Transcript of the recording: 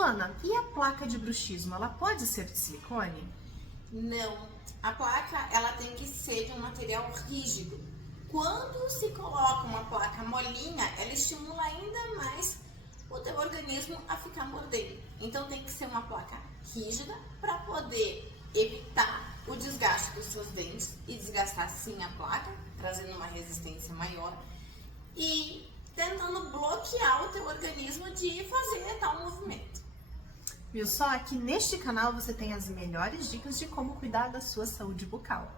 Luana, e a placa de bruxismo, ela pode ser de silicone? Não, a placa ela tem que ser de um material rígido. Quando se coloca uma placa molinha, ela estimula ainda mais o teu organismo a ficar mordendo. Então tem que ser uma placa rígida para poder evitar o desgaste dos seus dentes e desgastar sim a placa, trazendo uma resistência maior e tentando bloquear o teu organismo de fazer tal movimento. Viu só? Aqui neste canal você tem as melhores dicas de como cuidar da sua saúde bucal.